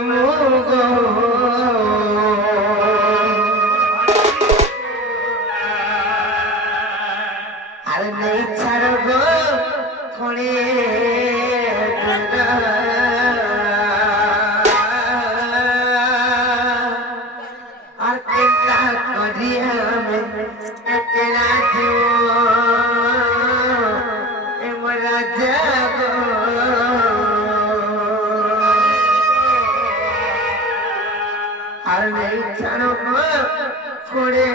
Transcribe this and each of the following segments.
মামুগো আর নেই ছাড়বো থোড়ে আর কেটা করিয়া একলা এমরা যাবো আর নেই ছাড়বো থোড়ে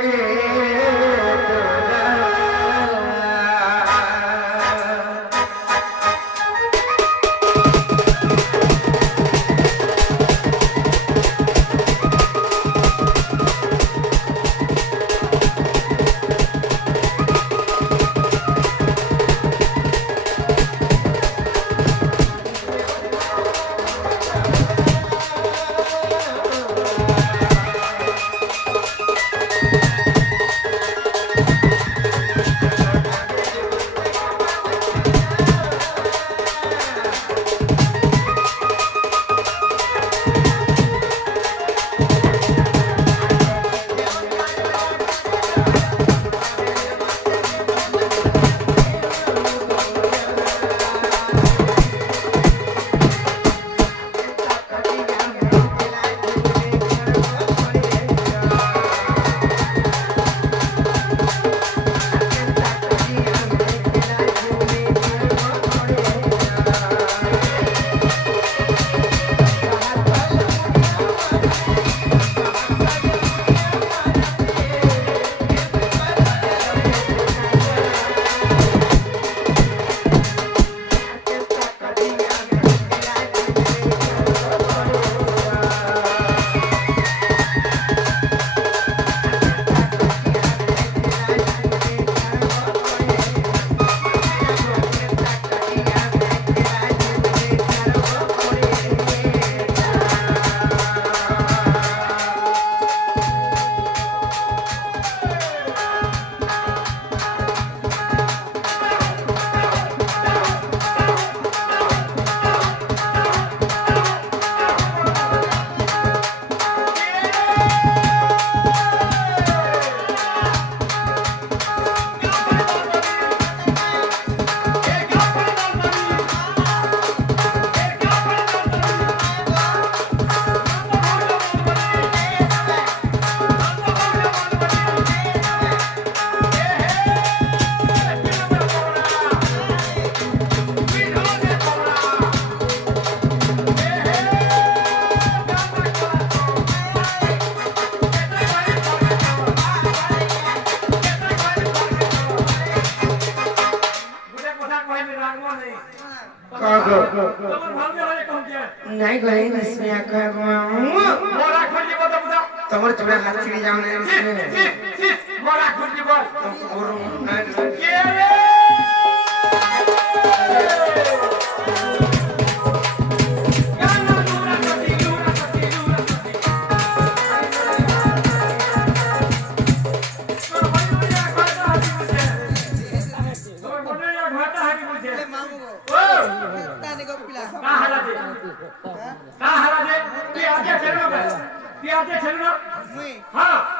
नहीं गए इसमें आकर तुम्हारे तुम्हें हाथ चिड़ी जाने इसमें मोरा खुद की बोल हाँ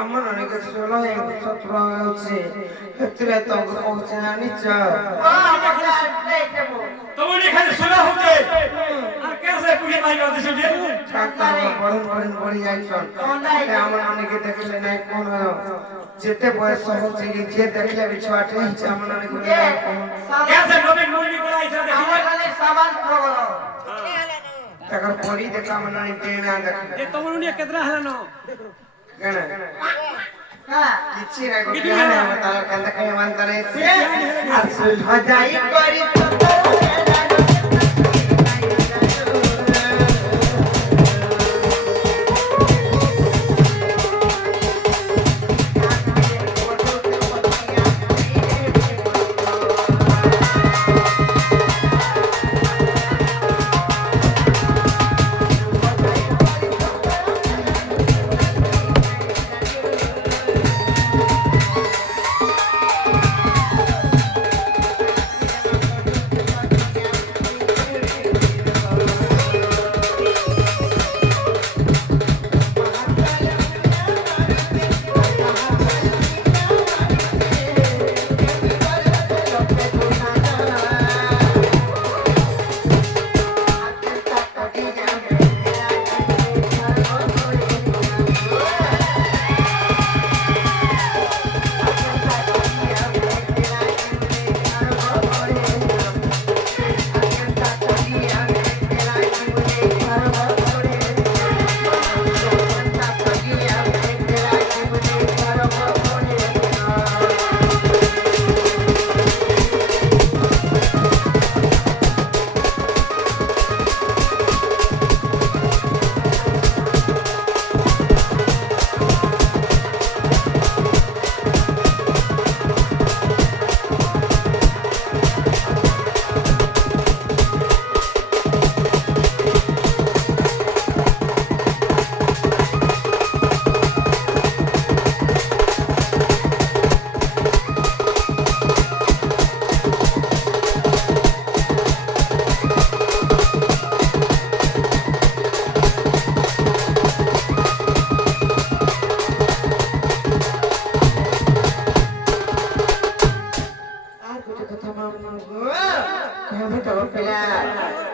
আমার অনেক 16 হচ্ছে এতরে তো পৌঁছে আনিছ তোমার এখানে শোনা হচ্ছে আর কেসে পুড়ে মাই করতে শুনে ডাক্তার বরণ পড়ি যাইছন আমার অনেকে দেখলে নাই কোন যেতে বয়স হচ্ছে কি যে দেখলে বিছাটে আমার অনেক কেসে নবীন মুরগি করাইছে দেখি খালি সাবান প্রবল টাকার পরি দেখা আমার অনেক টেনা দেখ এ তোমার উনি কেতরা হলানো কেন কিচ্ছি না গো কেন আমার তার কান্দা খাই মানতারে আর হজাই করি তো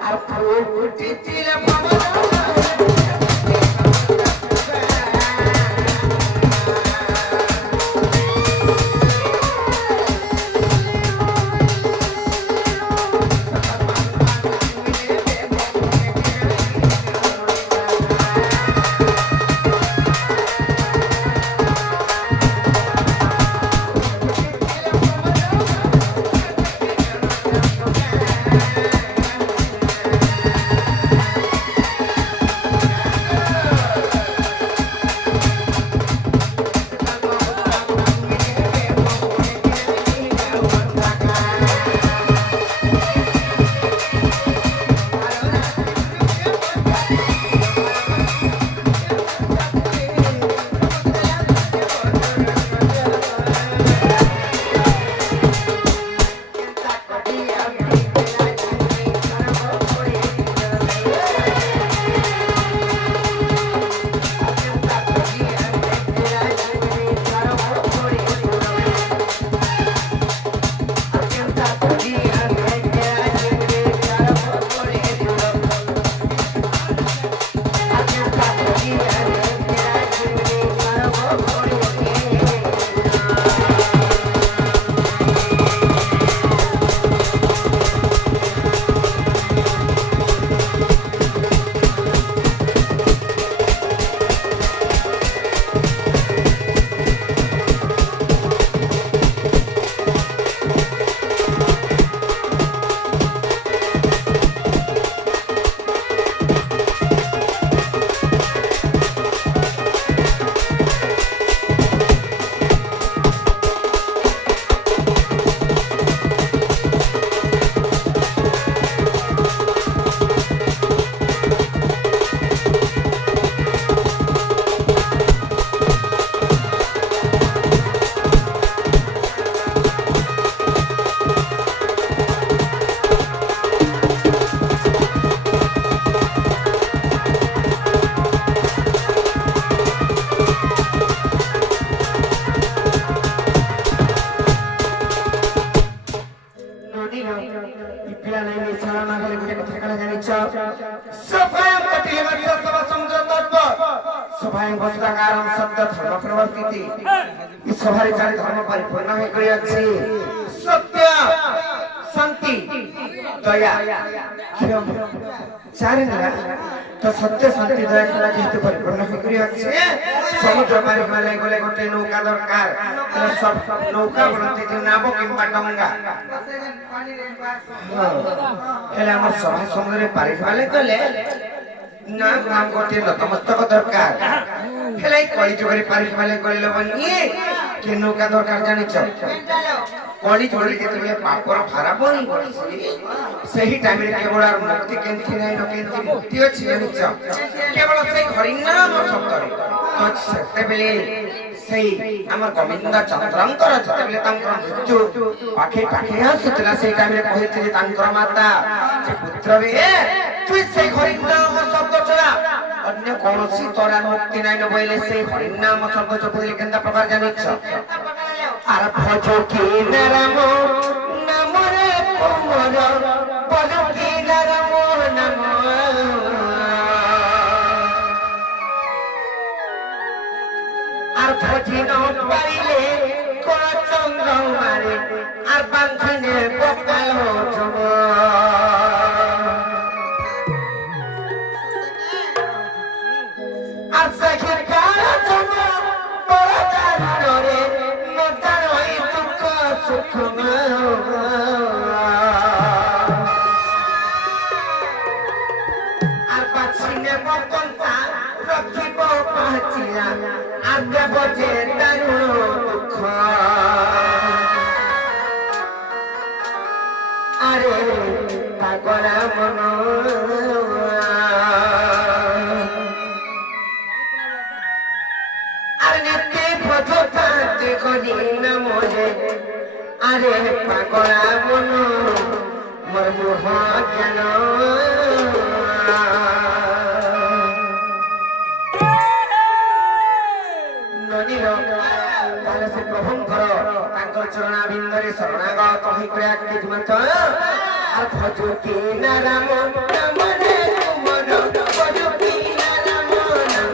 আর ফুটি ছিল ଗୋଟେ କଥା କଣ ଜାଣିଛ ସଭାୟଂ କଟିଲେ ମଧ୍ୟ ସଭା ସମୁଦ୍ର ତତ୍ତ୍ୱ ସଭାୟଂ ବସ୍ତାକାରଂ ସତ୍ୟ ଧର୍ମ ପ୍ରବର୍ତ୍ତିତି এই সভারে চারি ধর্ম পরিপূর্ণ হয়ে করে আছে সত্য শান্তি দয়া ক্ষম চারি না তো সত্য শান্তি দয়া ক্ষমা যেহেতু পরিপূর্ণ হয়ে করে আছে সমুদ্র পারি গেলে গেলে গোটে নৌকা দরকার সব নৌকা বলতে যে নাব কিংবা ডঙ্গা হেলে আমার সভা সমুদ্রে পারি গেলে না নাম গোটে নতমস্তক দরকার হেলে কলি যুগরে পারি গেলে বলি কে নৌকা দরকার জানিছ কলি যুগরে যেতবে পাপর ভারা বনি সেই টাইমে কেবল আর মুক্তি কেন্দ্র নাই কেন্দ্র মুক্তি ଅଛି জানিছ কেবল সেই হরিনাম শব্দরে তো সেতেবেলে সেই আমার গোবিন্দ চন্দ্রঙ্কর যেতেবেলে তাঙ্কর মৃত্যু পাখে পাখে আসুଥିଲା সেই টাইমে কহিଥିଲେ তাঙ্কর মাতা যে পুত্র রে তুই সেই হরিনাম শব্দ ছড়া অন্য কৌশি তোরা মুক্তি নাই বইলে সেই হরিনাম শব্দ জপলে কেন্দ্র প্রকার জানিছ আর ভজ কি নাম নাম রে কোমর বল কি নাম নাম আর ভজিন পারিলে কোন চন্দ্র মারে আর বাঁধিনে পকাল জম আর সাখি কাল জম পরদারে নতার হই দুঃখ সুখ আর পাছিনে বকন্তা রখিব পাচিলা আর দেব যে দারুণ দুঃখ আরে পাগলা মন আর নিতে ভজতা দেখি না মনে আরে পাগলা মন মোর মোহ কেন তাহলে সে প্রভুঙ্কর তাঙ্কর চরণাবিন্দরে শরণাগত হই করে আগে জীবন্ত আর ভজু কি না রাম নাম রে তুমর ভজু কি না রাম নাম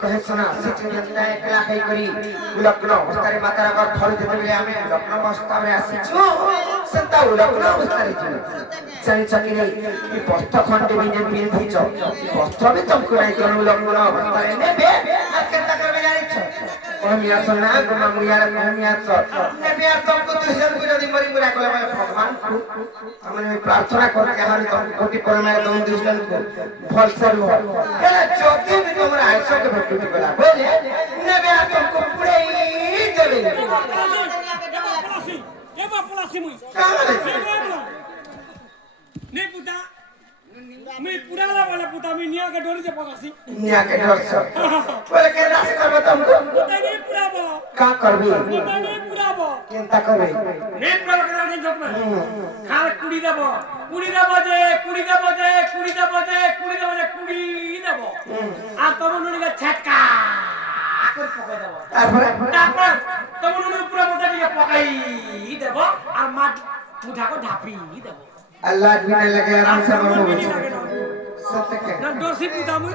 कहे सुना सिचुएशन एकला है करी लग्न अवस्था रे माता रा घर जेते आमे लग्न अवस्था में आसीछु संता लग्न अवस्था रे जानी चकी रे ई वस्त्र खंड भी जे पिंधिछ वस्त्र भी तुमको नहीं करू लग्न अवस्था रे नेबे आ केता करबे जानी छ कहमिया सो ना गुमा मुयार कहमिया सो ने बिया तुमको तो हिजन को यदि मरी मुरा कोला भगवान को हमने में प्रार्थना करके हमारे तुम कोटि परमे तुम दुष्टन को फल से हो हेला चौथी में तुमरा आइसो के भटुटी बोला बोले ने बिया तुमको पूरे ही देबे ये बापुलासी मुई नहीं पुता मैं पुराना वाला पुता मैं निया के डोरी से पकासी निया के डर से बोले के रास करबो तुमको नहीं पुराबो का करबी नहीं पुराबो चिंता करबे नहीं पुराबो के दिन जब में खाल कुड़ी देबो जे कुड़ी देबो आ तब नुनी के छटका आकर पकाई देबो तापर तब नुनी पूरा मोटा के पकाई देबो और माट मुठा को ढापी देबो अल्लाह बिना लगे आराम से मरो सत्य के ना दोषी पुता मुई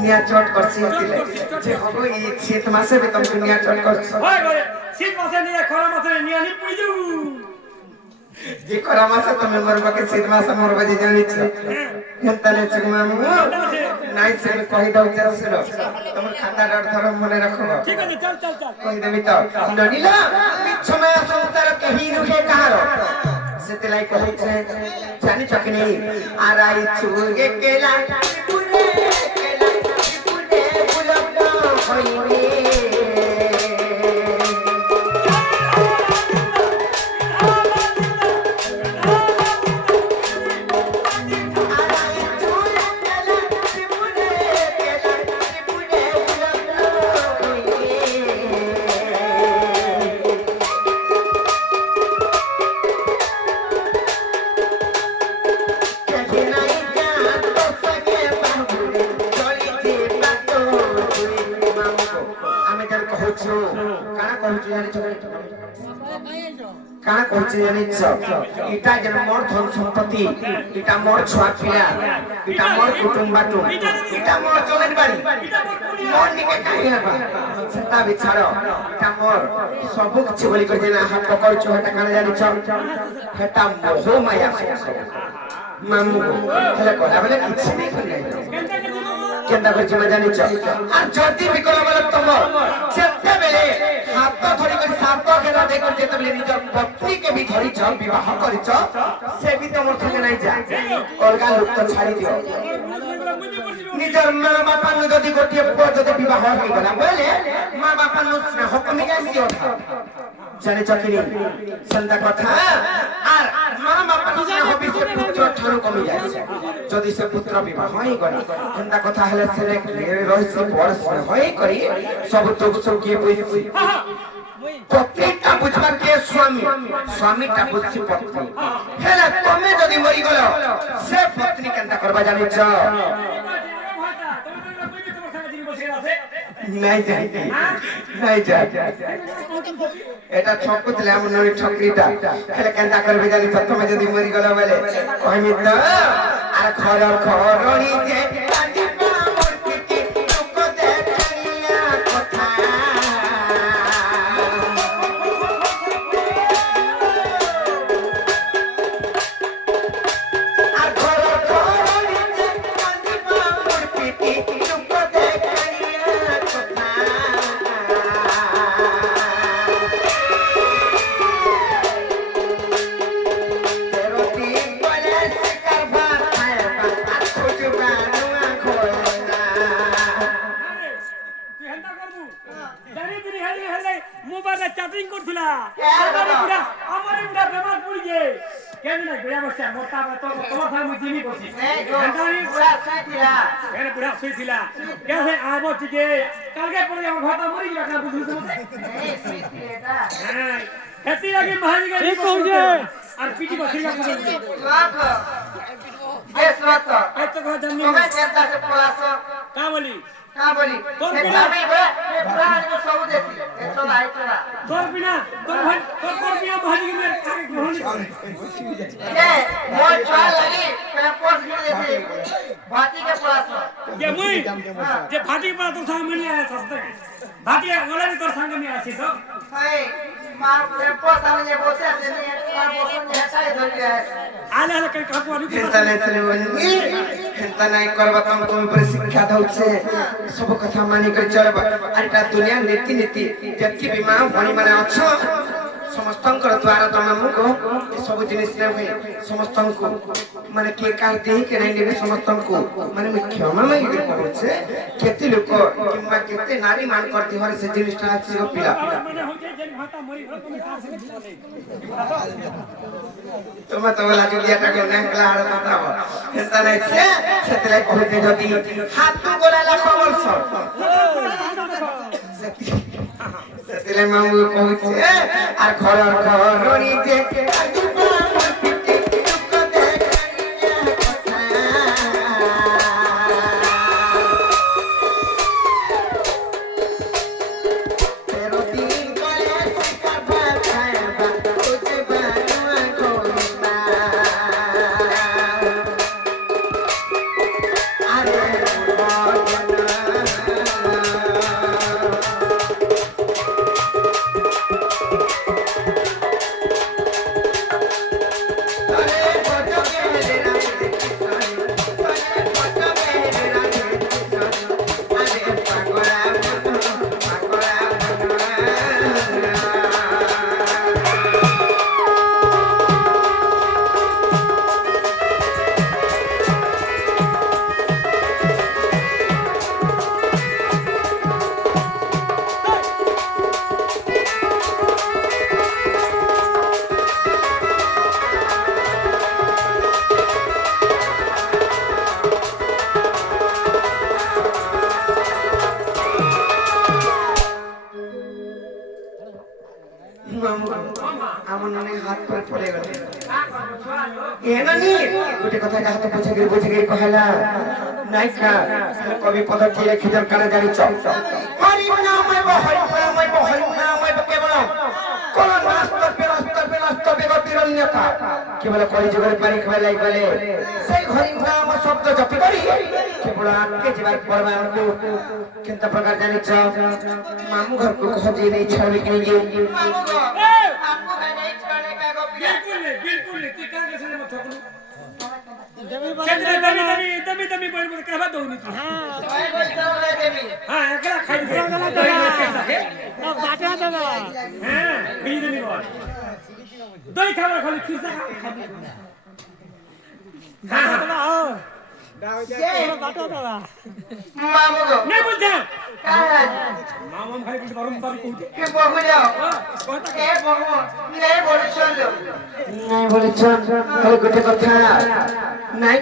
निया चोट कर सीतिले जे हबो ई शीत मासे भी तुम दुनिया चोट कर होय गरे शीत मासे नहीं खरा मासे निया नहीं पुई जाऊ जे खरा मासे तुम मरबा के शीत मासे मरबा जे जानि छ हेतने चुमा मु नाइ से कहि दउ जे सुनो तुम खाता डर थर मने रखो ठीक है चल कहि देबी तो ननिला समय संसार के ही रुके कहारो सेतलाई कहै छै जानि छ कि नहीं आराई छुगे केला पुरे बुलबा होइने काना कहछि जानि छ इटा जन मोर धन संपत्ति इटा मोर छुआ पिला इटा मोर कुटुंब बाटू इटा मोर जमीन बाड़ी मोर निके काहे हबा सेता बिछाड़ो इटा मोर सब कुछ बोली कर जेना हाथ पकड़ छ हटा काना जानि छ हेटा मोह माया से मामू को हेले कोला बोले किछ नहीं करले केंदा करछि म जानि छ आ जति बिकल बोले तुम जेते बेले हाथ धरि कर सात के राधे कर जेते बेले निज पत्नी के भी धरि छ विवाह करि छ से भी तुम संगे नहीं जा अलगा लोक तो छाड़ी दियो निजर मां बापा नु जदी गोटिए पुआ जदी विवाह होई गला बोले मां बापा नु स्नेह कमी जासी होता जाने चकिनी संता कथा आर मां बापा नु स्नेह बिसे पुत्र ठारू कमी जासी जदी से पुत्र विवाह होई गला संता कथा हले से रहिसी बड़ स्नेह होई करी सब दुख सुख के बुझी पत्नी ता बुझबा के स्वामी ता बुझी पत्नी हेला तमे जदी मरी गलो से पत्नी केनता करबा जानि छ नहीं जाए এটা ঠকু দিলে আমার নই ঠকরিটা খেলে কেনটা করবে জানি প্রথমে যদি মরি গলা বলে কইমি তো আর খরর খররি যে কাঁদিবা মোর পিটি লোক দেখাইয়া কথা আর খরর খররি যে কাঁদিবা মোর পিটি লোক দেখাইয়া কথা चैटिंग करथिला हमर इनका बेमार पड़ी जे केन नै गया बच्चा मोटा तो तोर था मुझे नहीं बसी घंटानी पूरा सैथिला केन पूरा सैथिला कैसे आबो टिके कालके पड़े हम भाता मरी गया का बुझु समझे ए सैथिलेटा हां खेती लगी महाजी के ठीक हो जे और पीटी को सिंगा को लाख बेस मत ए तो घर जमीन तुम्हें चिंता से पलासो का बोली तोर बिना प्राण को सब देसी ए चला आई चला तोर बिना भाजी के मेरे खाके ग्रहण ए मोर छा लगी मैं पोस के देसी भाती के पास ये मुई जे भाती पर तो संग में आया सस्ते भाती वाला भी तोर संग में आसी तो हाय मार पे पोस हमने बोसे से আলে আলে কে কাপু আলু হেন্তা নাই চলে বন্ধি হেন্তা নাই করবা কাম তুমি পরে শিক্ষা দউছে সব কথা মানি করে চলবা আর এটা দুনিয়া নীতি নীতি যেতি বিমা ভণি মানে অছ ସମସ୍ତଙ୍କର ଦ୍ୱାର ତମେ ମୁଗ ଏସବୁ ଜିନିଷ ନେବେ ସମସ୍ତଙ୍କୁ ମାନେ କିଏ କାହାର ଦେଇ କେନାଇ ନେବେ ସମସ୍ତଙ୍କୁ ମାନେ ମୁଁ କ୍ଷମା ମାଗିକି କହୁଛେ କେତେ ଲୋକ କିମ୍ବା କେତେ ନାରୀ ମାନଙ୍କର ଦେହରେ ସେ ଜିନିଷଟା ଅଛି ପିଲା মানে হচ্ছে যে ভাতা মরি ঘর তুমি কার সঙ্গে তুমি তো বলা যদি এটা করে নেকলা আর মাতাব হেতা নাই সে সেতলে কইতে যদি হাত গোলালা খবর সব সেতলে মামু কইছে আর ঘর রনি দেখে हाथ पर पड़े गले ये ना नी गोटे कथा का हाथ बुझे गिर कहला नाइका कवि पद के खिजर काना जानी चौ हरि नाम मैं केवल कोन नास्तर बेगतिरन्यता केवल कलि जुगर पारी खलाई गले सेई हरि नाम शब्द जपि करी केवल आके जीवार परवा हमको केनता प्रकार जानी चौ मामू घर को खोजी नहीं छाड़ी के लिए मामू घर आपको नहीं छाड़े का गोपिया बिल्कुल नहीं ती का कैसे मत ठोकलू दमी बोल बोल कहबा दउनी तू हां भाई बोल चले देमी हां एकला खाई दे बाटा दबा हां बी दमी बोल दई खावा खाली खिसा हां हां बाटा दबा मामू गो नहीं बोल जा मामू भाई कुछ गरम पारी कहू के बहु जाओ ए बहु नहीं बोल चल नहीं बोले चल खाली गोटे कथा नहीं